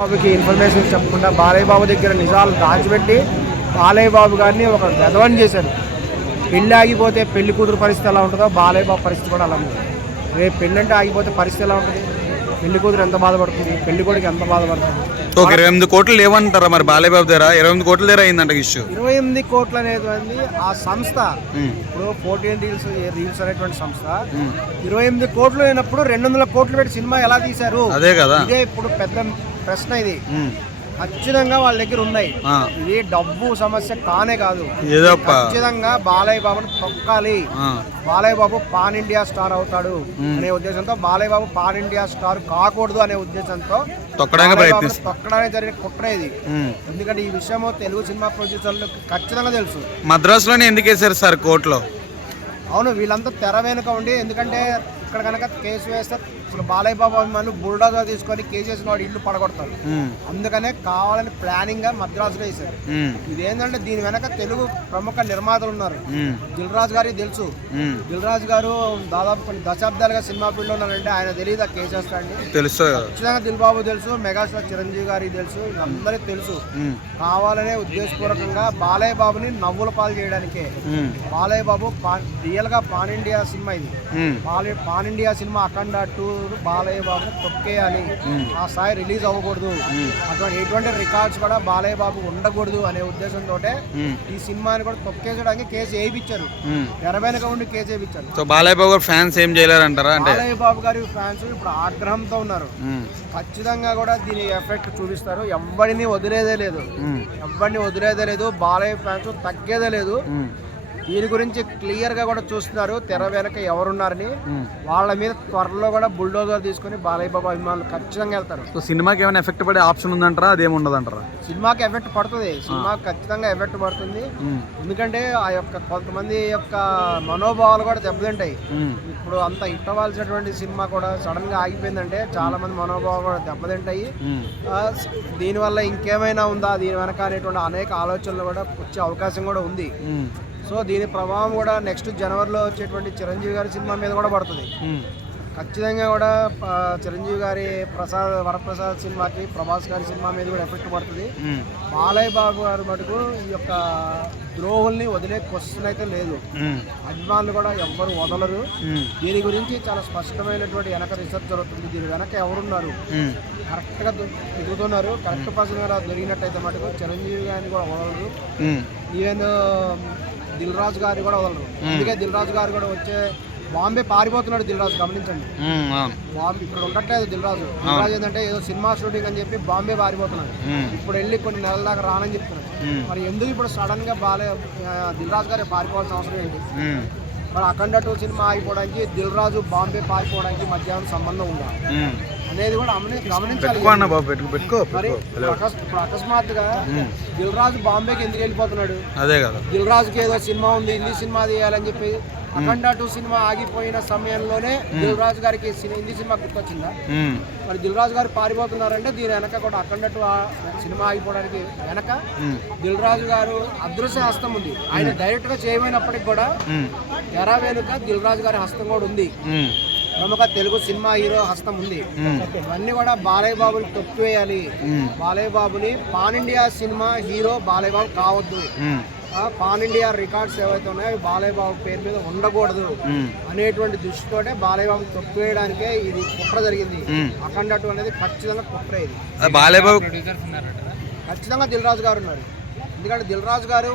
బాబుకి ఇన్ఫర్మేషన్ చెప్పకుండా బాలయ్య బాబు దగ్గర నిజాలు దాచిపెట్టి బాలయ్య బాబు గారిని ఒక వెధవని చేశారు. పెళ్ళి ఆగిపోతే పెళ్లి కూతురు పరిస్థితి ఎలా ఉంటుందో బాలయ్య బాబు పరిస్థితి కూడా అలా ఉంది. రేపు పెళ్ళంటే ఆగిపోతే పరిస్థితి ఎలా ఉంటుంది? పెళ్లి కూతురు ఎంత బాధపడుతుంది, పెళ్లి కొడుకు ఎంత బాధపడుతుంది. 28 కోట్లు లేవంటారా మరి బాలయ్య బాబు దగ్గర? 28 కోట్ల దగ్గర అయిందంట ఇష్యూ. 28 కోట్లు అనేది ఆ సంస్థ ఇప్పుడు 14 రీల్స్ అనేటువంటి సంస్థ 28 కోట్లు అయినప్పుడు 200 కోట్లు పెట్టి సినిమా ఎలా తీశారు? అదే కదా, ఇదే ఇప్పుడు పెద్ద ప్రశ్న. ఇది ఖచ్చితంగా వాళ్ళ దగ్గర ఉన్నాయి. ఇది డబ్బు సమస్య కానే కాదు. ఖచ్చితంగా బాలయ్య బాబుని తొక్కాలి. Balayya Babu pan India star అవుతాడు అనే ఉద్దేశంతో, Balayya Babu pan India star కాకూడదు అనే ఉద్దేశంతో తొక్కడానికి జరిగిన కుట్ర ఇది. ఎందుకంటే ఈ విషయం తెలుగు సినిమా ప్రొడ్యూసర్లకు ఖచ్చితంగా తెలుసు. మద్రాసులోనే ఎందుకు వేశారు సార్ కోర్టులో? అవును, వీళ్ళంతా తెర వెనుక ఉండి, ఎందుకంటే ఇక్కడ కనుక కేసు వేస్తే ఇప్పుడు బాలయ్య బాబు అభిమానులు బుల్డోజర్ తీసుకొని కేసు వేసిన వాడు ఇల్లు పడగొడతారు. అందుకనే కావాలని ప్లానింగ్ గా మద్రాసులో వేశారు. ఇదేంటంటే దీని వెనక తెలుగు ప్రముఖ నిర్మాతలు ఉన్నారు. దిల్ రాజు గారికి తెలుసు. దిల్ రాజు గారు దాదాపు కొన్ని దశాబ్దాలుగా సినిమా ఫీల్డ్ లో ఉన్నారంటే ఆయన తెలియదు ఆ కేసు వేస్తాడని. తెలుసు ఖచ్చితంగా దిల్ బాబు తెలుసు, మెగాస్టార్ చిరంజీవి గారికి తెలుసు, అందరికి తెలుసు. కావాలనే ఉద్దేశపూర్వకంగా బాలయ్య బాబుని నవ్వుల పాలు చేయడానికే. బాలయ్య బాబు రియల్ గా పాన్ ఇండియా సినిమా ఇది. పాన్ ఇండియా సినిమా అఖండ 2 బాలయ్య బాబుని తొక్కేయాలి, ఆ స్థాయి రిలీజ్ అవ్వకూడదు, ఎటువంటి రికార్డ్స్ కూడా బాలయ్య బాబు ఉండకూడదు అనే ఉద్దేశంతో ఈ సినిమాని కూడా తొక్కేసడానికి కేసు వేయించారు. తెరవెనక ఉండి కేసు వేయించారు. సో బాలయ్య బాబు ఫ్యాన్స్ ఏం చేయలేరంటారా? బాలయ్య బాబు గారి ఫ్యాన్స్ ఇప్పుడు ఆగ్రహంతో ఉన్నారు. ఖచ్చితంగా కూడా దీని ఎఫెక్ట్ చూపిస్తారు. ఎవరిని వదిలేదే లేదు. బాలయ్య ఫ్యాన్స్ తగ్గేదే లేదు. దీని గురించి క్లియర్ గా కూడా చూస్తున్నారు తెర వెనక ఎవరున్నారని. వాళ్ళ మీద త్వరలో కూడా బుల్డోజర్ తీసుకుని బాలయ్య బాబు అభిమానులు ఖచ్చితంగా వెళ్తారు. సో సినిమాకి ఏమైనా ఎఫెక్ట్ పడే ఆప్షన్ ఉందంటారా? అదేముండదంటారా? సినిమాకి ఎఫెక్ట్ పడుతుంది. సినిమాకి ఖచ్చితంగా ఎఫెక్ట్ పడుతుంది. ఎందుకంటే ఆ యొక్క కొంతమంది యొక్క మనోభావాలు కూడా దెబ్బతింటాయి. ఇప్పుడు అంత హిట్ అవ్వాల్సినటువంటి సినిమా కూడా సడన్ గా ఆగిపోయిందంటే చాలా మంది మనోభావాలు కూడా దెబ్బతింటాయి. దీనివల్ల ఇంకేమైనా ఉందా దీని వెనక అనేటువంటి అనేక ఆలోచనలు కూడా వచ్చే అవకాశం కూడా ఉంది. సో దీని ప్రభావం కూడా నెక్స్ట్ జనవరిలో వచ్చేటువంటి చిరంజీవి గారి సినిమా మీద కూడా పడుతుంది. ఖచ్చితంగా కూడా చిరంజీవి గారి వరప్రసాద్ సినిమాకి, ప్రభాస్ గారి సినిమా మీద కూడా ఎఫెక్ట్ పడుతుంది. బాలయ్య బాబు గారు మటుకు ఈ యొక్క ద్రోహుల్ని వదిలే క్వశ్చన్ అయితే లేదు. అభిమానులు కూడా ఎవ్వరు వదలరు. దీని గురించి చాలా స్పష్టమైనటువంటి వెనక రీసెర్చ్ జరుగుతుంది. దీని వెనక ఎవరున్నారు, కరెక్ట్ గా ఎదుగుతున్నారు. కరెక్ట్ పర్సన్ గా దొరికినట్టయితే మటుకు చిరంజీవి గారిని కూడా వదలరు. ఈవెన్ దిల్ రాజు గారిని కూడా వదలరు. అందుకే దిల్ రాజు గారు కూడా వచ్చే బాంబే పారిపోతున్నాడు. దిల్ రాజు గమనించండి, బాంబే ఇక్కడ ఉండట్లేదు. దిల్ రాజు ఏంటంటే ఏదో సినిమా షూటింగ్ అని చెప్పి బాంబే పారిపోతున్నాడు. ఇప్పుడు వెళ్ళి కొన్ని నెలల దాకా రానని చెప్తున్నాడు. మరి ఎందుకు ఇప్పుడు సడన్ గా దిల్ రాజు గారే పారిపోవాల్సిన అవసరం ఏంటి? మరి అఖండ 2 సినిమా ఆగిపోవడానికి దిల్ రాజు బాంబే పారిపోవడానికి మధ్యాహ్నం సంబంధం ఉందా అనేది కూడా గమనించాలి. మరి ఇప్పుడు అకస్మాత్తుగా దిల్ రాజు బాంబేకి ఎందుకు వెళ్ళిపోతున్నాడు? అదే కదా, దిల్ రాజుకి ఏదో సినిమా ఉంది, హిందీ సినిమా తీయాలని చెప్పి అఖండ 2 సినిమా ఆగిపోయిన సమయంలోనే దిల్ రాజు గారికి హిందీ సినిమా గుర్తొచ్చిందా? మరి దిల్ రాజు గారు పారిపోతున్నారంటే దీని వెనక కూడా అఖండ 2 సినిమా ఆగిపోవడానికి వెనక దిల్ రాజు గారు అదృశ్య హస్తం ఉంది. ఆయన డైరెక్ట్ గా చేయమైనప్పటికీ కూడా తెర వెనుక దిల్ రాజు గారి హస్తం కూడా ఉంది. ప్రముఖ తెలుగు సినిమా హీరో హస్తం ఉంది. ఇవన్నీ కూడా బాలయ్య బాబుని తొక్కివేయాలి. బాలయ్య బాబుని pan India cinema hero Balayya Babu కావద్దు. పాన్ ఇండియా రికార్డ్స్ ఏవైతే ఉన్నాయో బాలయ్య బాబు పేరు మీద ఉండకూడదు అనేటువంటి దృష్టితోటే బాలయ్య బాబు తొక్కివేయడానికే ఇది కుట్ర జరిగింది. అఖండ 2 అనేది ఖచ్చితంగా కుట్ర. ఇది బాలయ్య బాబు ఖచ్చితంగా దిల్ రాజు గారు ఉన్నారు. ఎందుకంటే దిల్ రాజు గారు